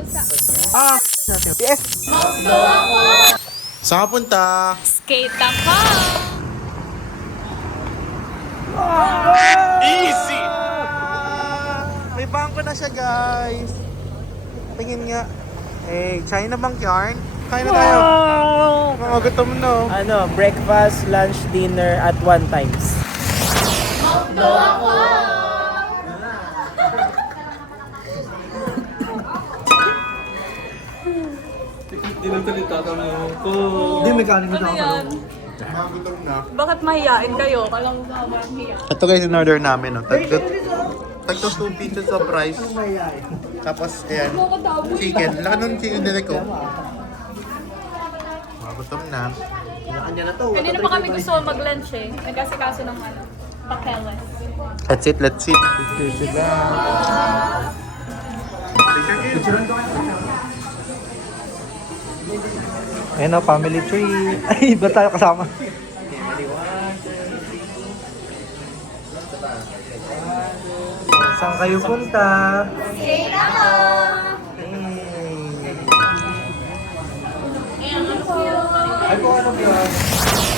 PS. Saan ka punta? Skate ako! Easy! May bangko na siya, guys. Tingin nga. Hey, China Bank yarn. Kain na tayo. Mga gutom na. Ano, breakfast, lunch, dinner at one times. Hindi, may kanin Ano yan? Mga gutom na. Bakit mahiyain kayo? Kalang mahiya. Ito guys, in order namin. No? Tagtos 2 pieces of rice. Tapos, ayan. Chicken. Laki nun chicken direct ko. Mga gutom na. Kanya na to. Kanina pa kami gusto mag-lunch eh. Nagkasikaso ng ano, pakeles. Let's eat, let's eat. Ayan na, family tree. Ay, ba tayo kasama? Saan kayo punta? Skate ako! Ay, kung ano ba?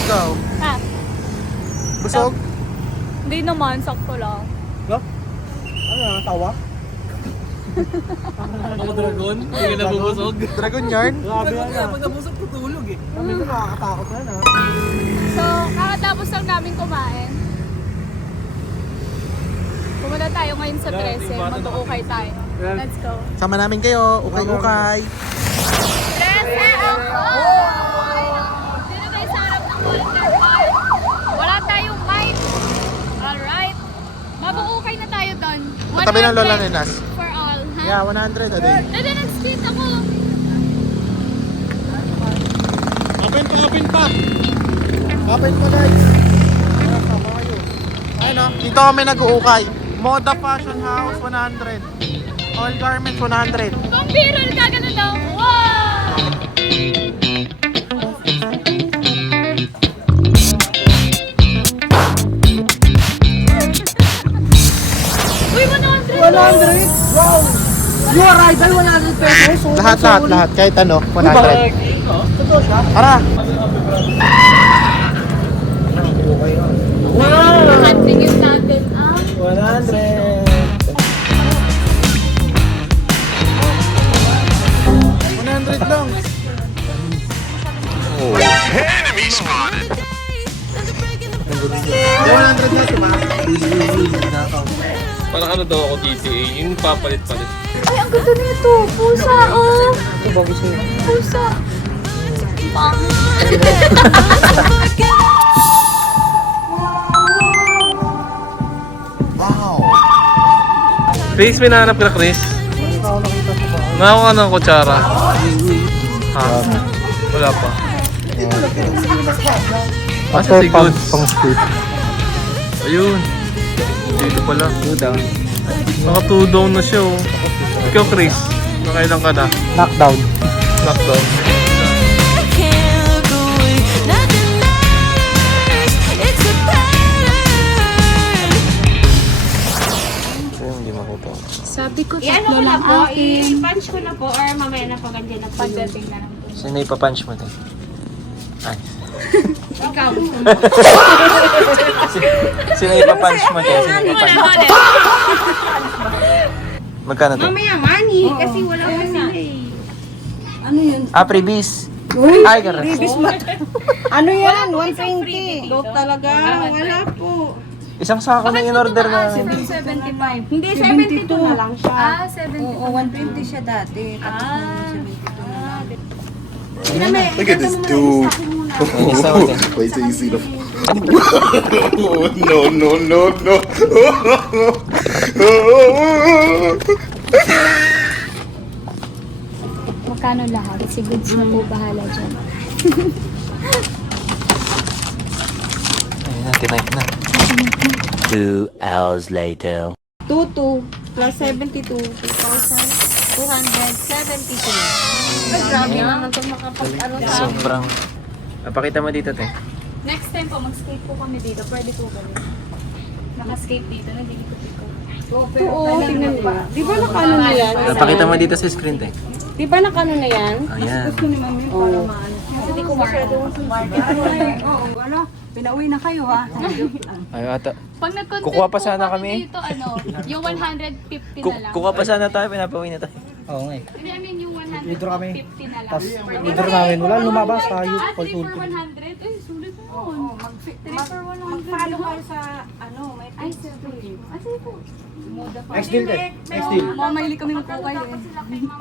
Ikaw, Ha? busog? Hindi naman, sakto lang. Ano na, tawa? Ako dragon? Hindi ka nabubusog? Dragon yarn? Grabe yan ah. Pag nabusog, tutulog eh. Kami ko nakakatakot na na. So, kakatapos lang namin kumain. Pumunta tayo ngayon sa 13. Mag-uukay tayo. Let's go. Sama namin kayo. Ukay-ukay. 13 ako! Dito tayo sa harap ng Walter Park. Wala tayong mic. Alright. Mag-uukay na tayo doon. Tabi ng Lola Nenas. For all, ha? Yeah, 100 a day. Dito nag-skate ako. Open pa! Open pa guys! Ano? Dito kami nag-uukay. Moda Fashion House, 100. All garments, 100. Kung biro, nagkagano daw. Wow! Uy, 100! 100? Wow! You arrival 100 pesos? So, Lahat. Kahit ano, 100. Totoo siya? Tara! Wow! Tingin natin ang 100! 100 lang. Oh. Enemy spotted. 100 na suma. Parang ano daw ako GTA, yung papalit-palit. Ay, ang ganda nito. Pusa, oh. Ito bago sa'yo. Pusa. Pang. Wow. Chris, may nahanap ka na, Chris? Nakakuha ka ng kutsara. Ha? Wala pa. Asa si Goods? Pang skate. Ayun. Dito pala. 2 down. Naka 2 down na siya oh. Ikaw, Chris, nakailan ka na? Knockdown. Knockdown. Sabi ko, I-ano tatlo ko na lang po, akin. i-punch ko na po or mamaya na pag andyan na po. Pagdating na lang. Sino ipapunch mo to? Ay. Ikaw. Sino ipapunch mo to? Sino ipapunch? Magkano to? Mamaya money, kasi wala pa sila eh. Ah, previs. Ay, garas. Ano yan? 120. Look talaga, wala po. Isang sako na in-order namin. 75. Hindi, 72 na lang siya. Ah, 70. Oo, 120 siya dati. Tapos ngayon 72 na lang. Look at this dude. Wait till you see the. No. Magkano lahat? Si Goods na po bahala dyan. Ayun na, tinipe na. 2 hours later. 22 plus 72, 2,272. Ay, grabe naman ito makapag-ano sa amin. Sobrang... Napakita mo dito, te. Next time po, mag-skate po kami dito. Pwede po ba yun? Naka-skate dito, nag-ikot-ikot. Oo, tingnan mo. Di ba nakano na yan? Pakita mo dito sa screen, te. Di ba nakano na yan? Ayan. Oo. Kasi di ko masyadong oo, wala. Pinauwi na kayo ha. Ay, ata. Pag nag-content Kukuha pa po sana kami kami. dito, yung 150 na lang. Kuha pa sana tayo, pinapawin na tayo. Oo nga eh. Hindi, I mean yung 150 Withdraw kami. na lang. Tapos, withdraw namin. Wala, lumabas tayo. 3 for 100? Eh, sulit mo yun. 3 for 100. Mag-follow kayo sa may Ay, sige. Ah, sige po. Next deal, te. Next deal. Mamahili kami magkukay eh.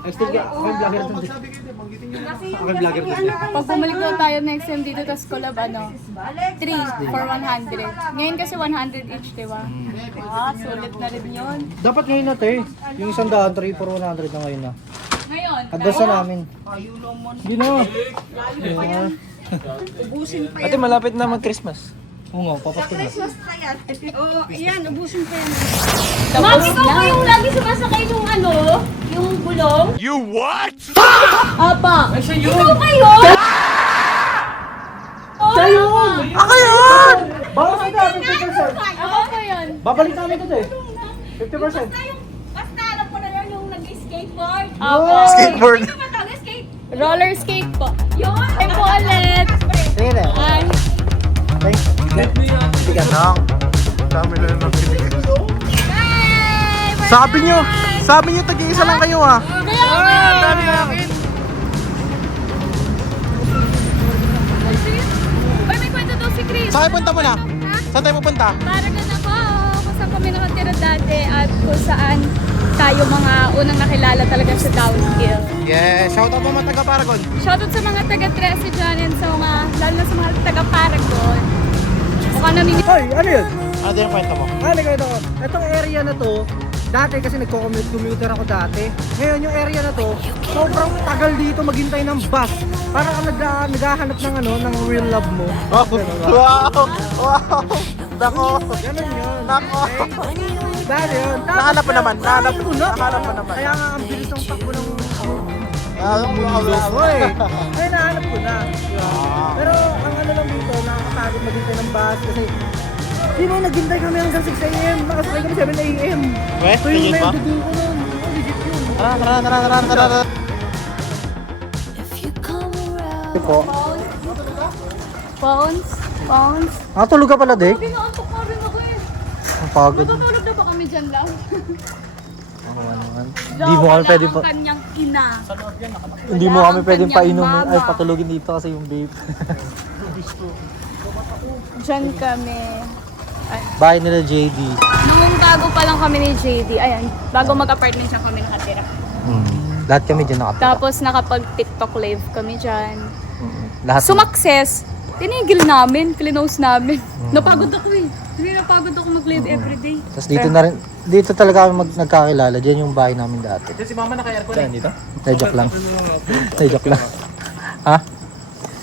Next deal ka. Ako yung vlogger to. Ako yung vlogger to. Pag bumalik daw tayo next time dito, tapos collab 3 for 100. Ngayon kasi 100 each, di ba? Ah, sulit na rin yun. Dapat ngayon na, te. Yung 100, 3 for 100 na ngayon na. Ngayon, Advance na namin. Hindi na. Ate, malapit na mag-Christmas. Oo nga, papasko na. Oo, yan, ubusin pa yan. Mami, ikaw ba yung lagi sumasakay yung yung gulong? You what? Apa. Ikaw ba yun? Kayo! Ako yun! Baka ka 50%. Ako ba yun? Babalik namin ito, te. 50%. Basta alam ko na yan yung nag-skateboard. Skateboard. Ito ba tawag skate? Roller skate po. Yun! Ay po ulit! Sige na. Ay, Hindi ka nang. Dami na lang pinigay. bye! Sabi nyo, tag-iisa lang kayo ah. Dami namin! Ay, may kwento daw si Chris. Saan punta mo na? Ha? Saan tayo pupunta? Paragon na po kung saan kami nakatira dati at kung saan tayo mga unang nakilala talaga sa downhill. Yes, shout out mo mga taga-Paragon. Shoutout sa mga taga-Trece dyan and sa mga, lalo na sa mga taga-Paragon. Mukha namin Hoy, ano yun? Ano din ang kwento mo? Ito. Itong area na to, dati kasi nagko-commuter ako dati. Ngayon yung area na to, sobrang tagal dito maghintay ng bus. Parang ka naghahanap ng ng real love mo. Wow! Wow! Nako! Ganun yun. Nako! Dahil yun. Nahanap mo naman, nahanap mo naman. Kaya nga ang bilis ng takbo ng Wow! eh. Kaya nahanap ko na. Pero ang lang dito, nakakapagod maghintay ng bus kasi di ba naghintay kami hanggang 6 a.m. Nakasakay kami 7 a.m. Weh, So yung legit ba? medyo ko nun. Legit yun. Tara. Ito po. Pounds. Nakatulog ka pala, Dek. Pinaantok na rin ako eh. Ang pagod. Matutulog na ba kami dyan lang? Hindi mo kami pwede pa... Kanyang ina. Hindi mo Wala kami ang pwedeng kanyang painumin. Ay, mama. patulogin dito kasi yung babe. Dyan kami. Bahay nila JD. Nung bago pa lang kami ni JD, ayan, bago mag-apartment siya kami nakatira. Lahat kami dyan nakatira. Tapos nakapag-TikTok live kami dyan. Lahat. Sumakses, tinigil namin, clinose namin. Napagod ako eh. Hindi napagod ako mag-live everyday. Tapos dito na rin, dito talaga kami nagkakilala. Diyan yung bahay namin dati. Si mama naka-aircon Diyan dito? Joke lang. Joke lang. Ha?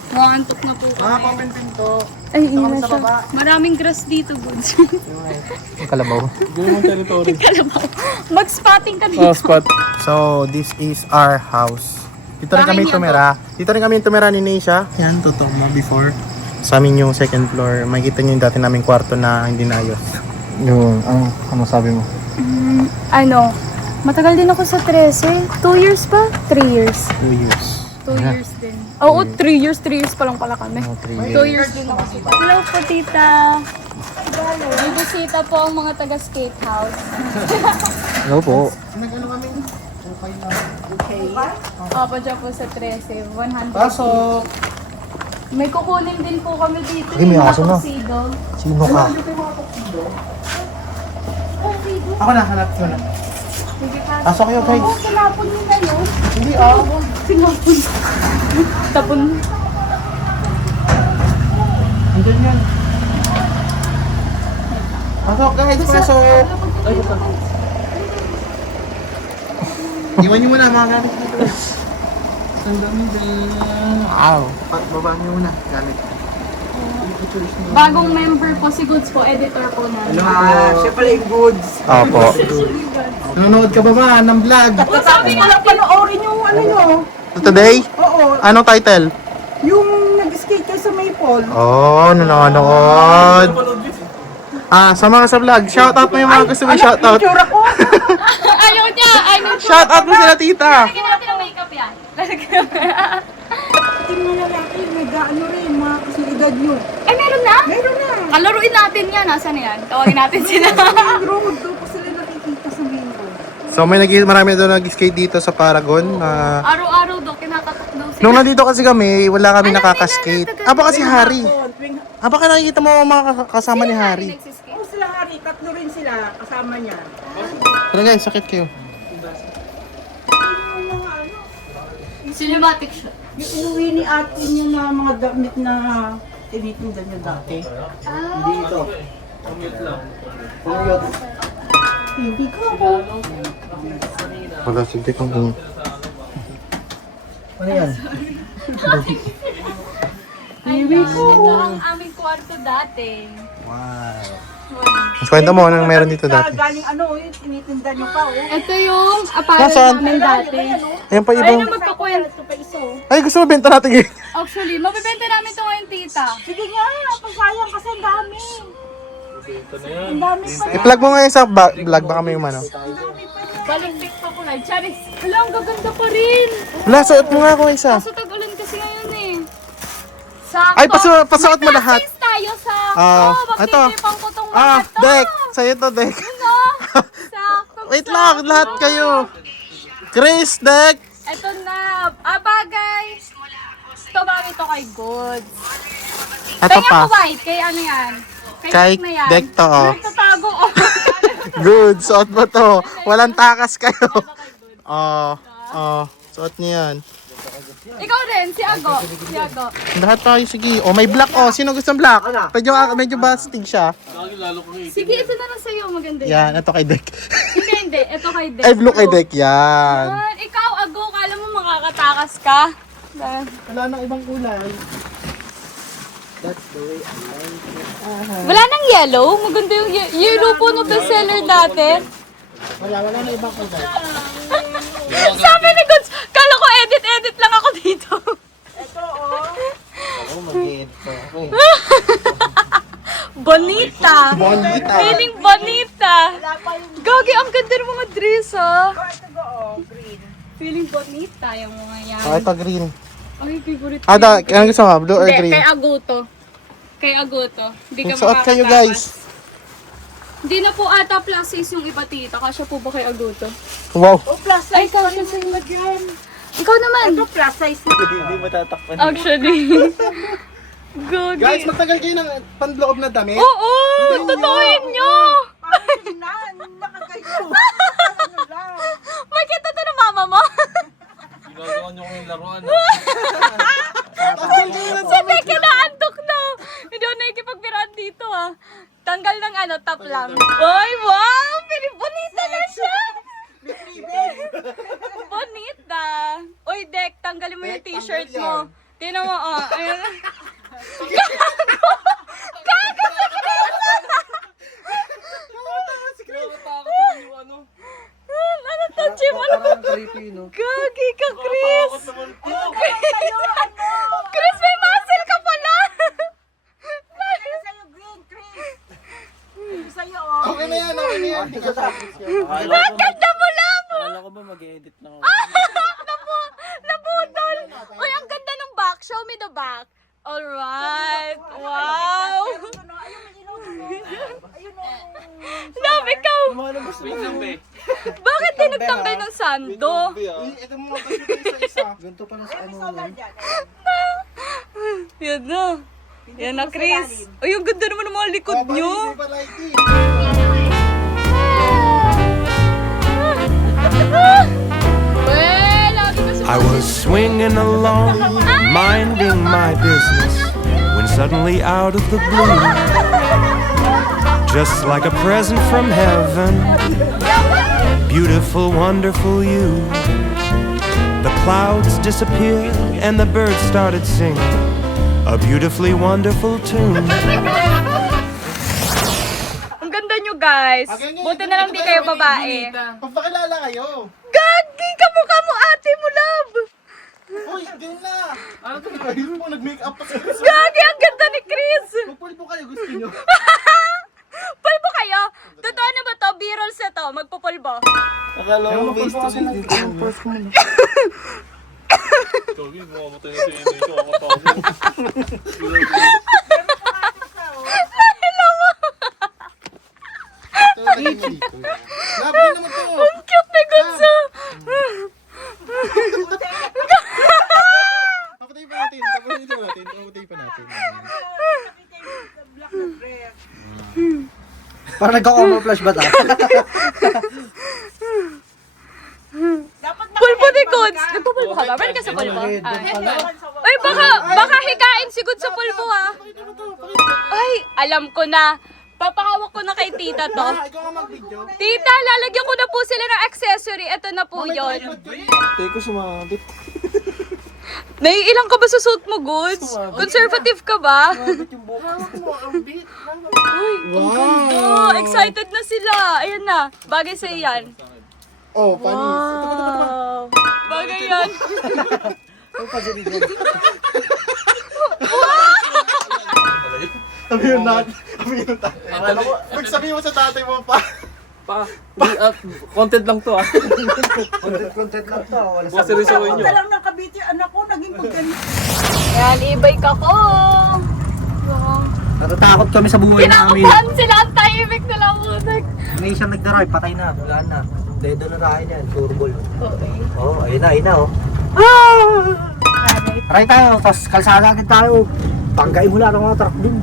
Maantok na po Mga kami. comment pinto. Ay, ina siya. Maraming grass dito, goods. Yung kalabaw. Kalabaw. Mag-spotting kami. Spot. So, this is our house. Dito rin kami tumira. Dito rin kami tumira ni Neisha. Yan, totoo na before. Sa amin yung second floor. Makikita nyo yung dati naming kwarto na hindi naayos. Yung, ano sabi mo? Matagal din ako sa 13. 2 years pa? 3 years. 2 years. 2 years din. Oo, 3 years. 3 years pa lang pala kami. 3 2 years din ako. Hello po, tita. May bisita po ang mga taga-skate house. Hello po. Opo, dyan po sa 13. 100. Pasok! May kukunin din po kami dito. Sige, may yung mga aso na. tuxedo. Sino ka? Ako na, hanap ko na. Sige, pasok. Pasok kayo, guys. Oo, tinapon nyo na yun. Hindi Tinapon. Tapon. Andun yan. Pasok guys, pasok! Iwan nyo muna mga gamit dito. Ang dami din. Wow! Baba nyo muna, gamit. Bagong member po si Goods po, editor po na. Siya pala yung goods. Opo. Nanonood ka ba ba ng vlog? Sabi ko lang panoorin yung nyo. Today? Oo, Anong title? yung nag-skate kayo sa Maple. Oh, nanonood. Sa mga sa vlog, shoutout mo yung mga gusto mo shoutout. Ayaw niya! Shoutout mo sila, tita. Lagyan natin ng makeup yan. Yung mga lalaki, may gaano rin, mga kasi edad nyo. Ay, meron na? Meron na. Kalaruin natin yan. Nasaan na yan? Tawagin natin sila. Main road, doon po sila nakikita sa main road. So marami doon nag-skate dito sa Paragon. Araw-araw daw, kinakatok daw sila. Nung nandito kasi kami, wala kami Alam, nakaka-skate. may Baka si Harry. Tuwing, Baka nakikita mo ang mga kasama ni Harry. Nagsiskin. oh, sila Hari, tatlo rin sila kasama niya. Tara guys, sakit kayo. Cinematic shot. Yung inuwi ni ate niya na mga damit na tinitinda niya dati. Hindi ko po. Wala, sige kong ganyan. Ano yan? Ay, ito ang aming kwarto dati. Mas kwento mo, anong meron dito dati? Galing ano, yung tinitinda niyo pa, oh. Ito yung apparel Nasaan? namin dati. Ayan pa Ayun ibang... ang magkakwento. Ay, gusto mo benta natin ganyan? Actually, mabibenta namin ito ngayon, tita. Sige nga, pasayang kasi ang dami. Ang dami pa. I-plug mo nga yung sa vlog, baka may umano. Balimbik pa po na. Charis, wala, ang gaganda pa rin. Wala, suot mo nga ako isa. Kaso tag-ulan kasi ngayon eh. Sakto. Ay, pasuot mo lahat. May tayo sa... Ito. Magtitipang ko tong mga to. Dek. Sa'yo to, Dek. Ano? Sakto. Wait lang, lahat kayo. Chris, Dek. Ito na. Bagay. Ito bagay to kay Goods. Ito Kaya pa. ko white. Kay ano yan? Kay Dek na yan. Dek to, oh. Nagtatago. Oh. Good, suot mo to. Walang takas kayo. Suot niyo yan. Ikaw rin, si Ago. Si Ago. Lahat tayo, sige. Oh, may black, oh. Sino gusto ng black? Medyo bastig siya. Sige, ito na lang sa'yo. Maganda Yan, ito kay Dek. Hindi. Ito kay Dek. Ay, blue kay Dek, yan. Ikaw, Ago, kala mo makakatakas ka? Wala nang ibang kulay. Wala nang yellow. Maganda yung yellow po no bestseller dati. Wala na ibang kulay. Sabi ni Goods, kala ko edit lang ako dito. Bonita. Bonita. Feeling bonita. Gagi, ang ganda ng mga dress, ah. Feeling bonita yung mga yan. Oh, ito green. Ay, favorite ko. Ano gusto mo? Blue or Hindi, green? kay Aguto. Kay Aguto. Hindi ka Magsuot kayo, makakatakas. guys. Hindi na po ata plus size yung iba, tita. Kasya po ba kay Aguto? Wow. Oh, plus Ay, size pa kasya rin sa'yo. lagyan. Ikaw naman. Ito plus size na. Actually. Good. Guys, magtagal kayo ng panloob na damit. Oo! Totooin nyo! Parang na, nakakayo. Ano lang. Makita to ng mama mo? Ginagawa niyo kong laruan. Si Becky na antok na. Hindi ako nakikipagpiraan dito ah. Tanggal ng ano, top lang. Ay, wow! Bonita na siya! Bonita! Uy, Dek, tanggalin mo yung t-shirt mo. Tingnan mo, oh. Ayun. Gago! Gago si Chris! Ano to, Jim? Ano? Gagi ka, Chris! Chris, may muscle ka pala! Sa'yo green, Chris. Sa'yo, oh. Okay na yan, okay na yan. Ang ganda mo lang! Akala ko ba mag-edit na ako? Nabudol! Uy, ang ganda ng back. Show me the back. Alright. Wow! Love, ikaw! Bakit din nagtanggal ng sando? Ito mo nga isa-isa. Ganito pala sa ano. Yan na. Yan na, Chris. Uy, ang ganda naman ng mga likod nyo. Well, lagi ka I was swinging along, minding my business, when suddenly out of the blue, just like a present from heaven, beautiful, wonderful you, the clouds disappeared and the birds started singing a beautifully wonderful tune. Ang ganda nyo, guys. Buti na lang di kayo babae. Pagpakilala kayo. Gagi! Kamukha mo ate mo, love! Uy, ganyan na. Ano ito? Ayun po, nag-make up pa sa Chris. Gagi! Ang ganda ni Chris! Magpulpo kayo, gusto nyo? kayo? Totoo na ba to? B-rolls na to? Magpupulbo? Akala ko face to face dito. Togi, mamamatay na si Amy. Ito ako tawag. Labi naman to. Ang cute na gunso! Papatay pa natin. Papatay pa natin. Parang nagka-camouflage ba tayo? Pulbo ni Goods! Nagpupulbo ka ba? Meron ka sa pulbo? Ay, baka hikain si Goods sa pulbo ah. Ay, alam ko na. Papahawak ko na kay tita to. Ikaw nga mag-video. Tita, lalagyan ko na po sila ng accessory. Ito na po yon. Teko sumabit. Naiilang ka ba sa suit mo, Goods? Conservative ka ba? Uy, ang ganda. Excited na sila. Ayan na. Bagay sa'yo yan. Oh, panis. Wow. Bagay yan. Sabihin natin. Sabihin mo sa tatay mo pa. Content lang to ah. Content lang to. Wala Bukas seryosohin nyo. Alam ng Cavite, anak ko, naging pagganito. Ayan, e-bike ako. Natatakot kami sa buhay namin. Kinakabahan sila. Ang tahimik nila muna. May isang nagdaray, patay na. Wala na. Dedo na tayo yan. Turbol. Oo, ayun na oh. Aray tayo, tapos kalsada agad tayo. Tanggay mo lang ang mga truck dun.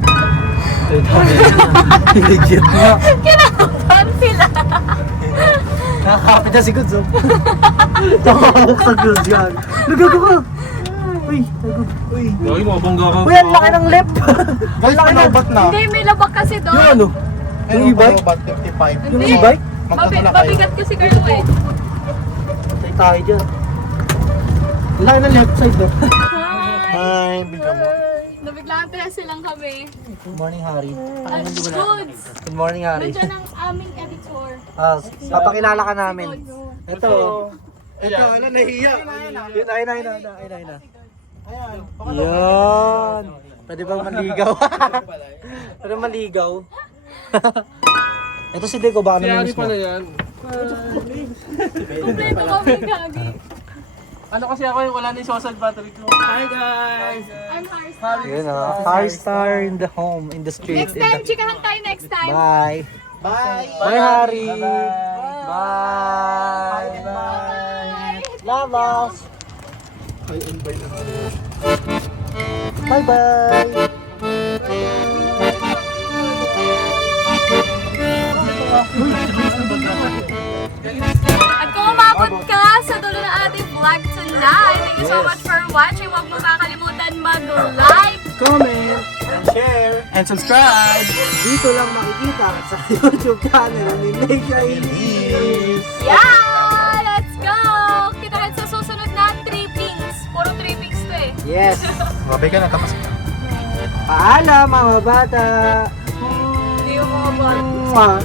Legit nga. Kinakabahan sila. Nakakapit na si Goods oh. Nakakapit sa Goods yan. Nagago ka. Uy, uy. Lagi mga bangga ka. Uy, ang laki ng lip. Guys, panobat na. Hindi, may labak kasi doon. Yung ano? Yung e-bike? Panobat 55. Yung e-bike? Magtatala kayo. Mabigat kasi Carlo eh. Patay tayo dyan. Ang laki ng left side oh. Hi, bigyan mo. Nabiglaan pala silang kami. Good morning, Harry. Goods! Good morning, Harry. Nandiyan ang aming editor. Papakilala ka namin. Ito. Ito, ala, nahiya. Yun, ayun na. Yan. Pwede bang maligaw? Pwede maligaw? Ito si Deco, baka Si naman Ari mismo. pala yan. Kompleto kami, Gagi. Ano kasi ako yung wala na yung social battery ko. Hi guys! I'm Harstar. Yun ah. 5-star in the home, in the street. Next time, chikahan tayo next time. Bye. Bye. Bye, Harry. Bye. Bye. Love us. Bye-bye. At kung umabot ka sa dulo ng ating vlog tonight, thank you so much for watching. Huwag mo kakalimutan mag-like. Comment and share And subscribe. dito lang makikita sa YouTube channel ni Neisha Inis. Yeah! Let's go! Kita kayo sa susunod na trippings. Puro trippings to eh. Yes. Mabay ka na, tapos. Paalam mga bata. Hindi yung mga bata. Mwah.